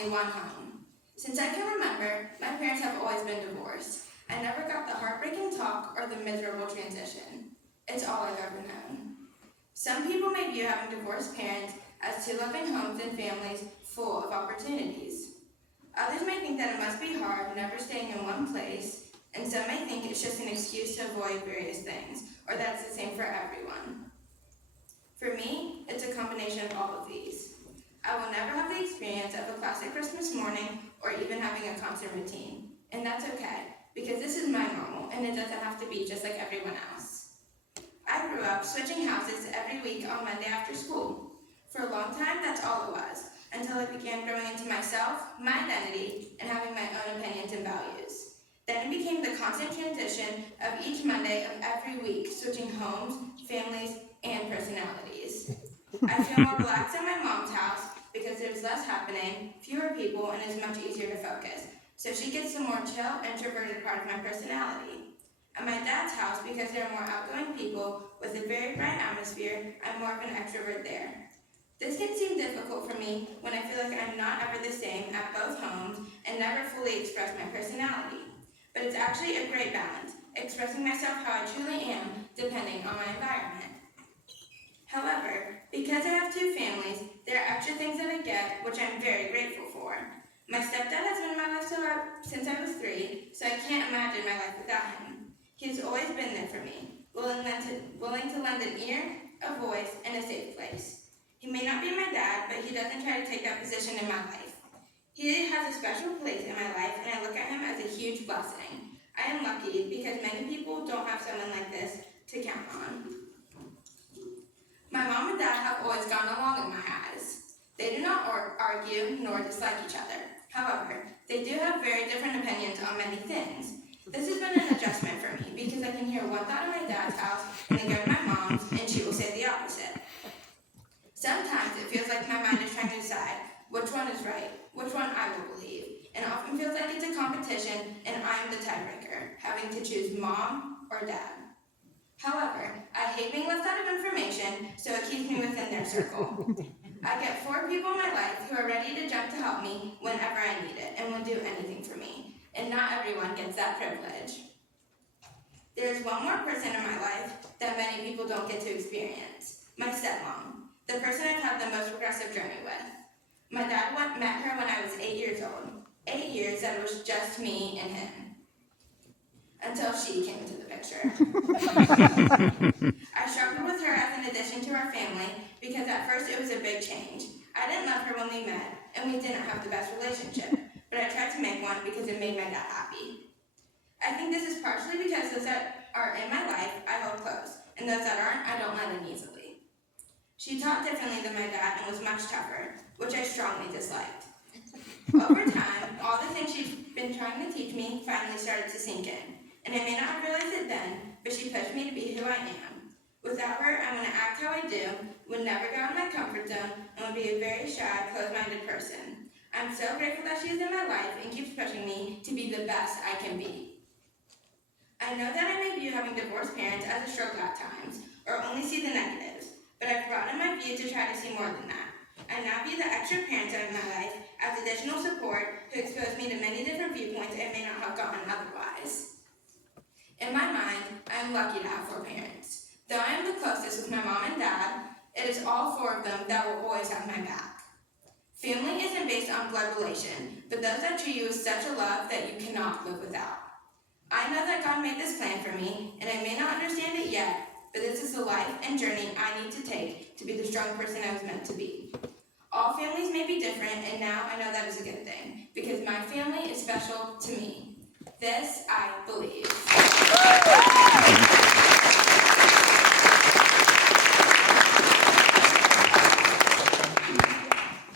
only one home. Since I can remember, my parents have always been divorced. I never got the heartbreaking talk or the miserable transition. It's all I've ever known. Some people may view having divorced parents as two loving homes and families full of opportunities. Others may think that it must be hard never staying in one place, and some may think it's just an excuse to avoid various things, or that it's the same for everyone. For me, it's a combination of all of these. I will never have the experience of a classic Christmas morning or even having a constant routine, and that's okay, because this is my normal, and it doesn't have to be just like everyone else. I grew up switching houses every week on Monday after school. For a long time, that's all it was, until I began growing into myself, my identity, and having my own opinions and values. Then it became the constant transition of each Monday of every week, switching homes, families, and personalities. I feel more relaxed at my mom's house because there's less happening, fewer people, and it's much easier to focus. So she gets the more chill, introverted part of my personality. At my dad's house, because there are more outgoing people with a very bright atmosphere, I'm more of an extrovert there. This can seem difficult for me when I feel like I'm not ever the same at both homes and never fully express my personality. But it's actually a great balance, expressing myself how I truly am, depending on my environment. However, because I have two families, there are extra things that I get, which I'm very grateful for. My stepdad has been in my life since I was 3, so I can't imagine my life without him. He's always been there for me, willing to lend an ear, a voice, and a safe place. He may not be my dad, but he doesn't try to take that position in my life. He has a special place in my life, and I look at him as a huge blessing. I am lucky because many people don't have someone like this to count on. My mom and dad have always gone along in my eyes. They do not argue nor dislike each other. However, they do have very different opinions on many things. This has been an adjustment for me because I can hear one thought in my dad's house and then go to my mom's and she will say the opposite. Sometimes it feels like my mind is trying to decide which one is right, which one I will believe, and it often feels like it's a competition and I'm the tiebreaker, having to choose mom or dad. However, I hate being left out of information, so it keeps me within their circle. I get 4 people in my life who are ready to jump to help me whenever I need it and will do anything for me, and not everyone gets that privilege. There's one more person in my life that many people don't get to experience, my stepmom, the person I've had the most progressive journey with. My dad met her when I was 8 years old, 8 years that it was just me and him. Until she came into the picture. I struggled with her as an addition to our family because at first it was a big change. I didn't love her when we met, and we didn't have the best relationship, but I tried to make one because it made my dad happy. I think this is partially because those that are in my life I hold close, and those that aren't, I don't let in easily. She taught differently than my dad and was much tougher, which I strongly disliked. Over time, all the things she's been trying to teach me finally started to sink in. And I may not have realized it then, but she pushed me to be who I am. Without her, I'm going to act how I do, would never go out of my comfort zone, and would be a very shy, closed-minded person. I'm so grateful that she's in my life and keeps pushing me to be the best I can be. I know that I may view having divorced parents as a struggle at times, or only see the negatives, but I've broadened my view to try to see more than that. I now view the extra parents in my life as additional support who expose me to many different viewpoints I may not have gotten otherwise. In my mind, I am lucky to have 4 parents. Though I am the closest with my mom and dad, it is all 4 of them that will always have my back. Family isn't based on blood relation, but those that treat you with such a love that you cannot live without. I know that God made this plan for me, and I may not understand it yet, but this is the life and journey I need to take to be the strong person I was meant to be. All families may be different, and now I know that is a good thing, because my family is special to me. This I believe.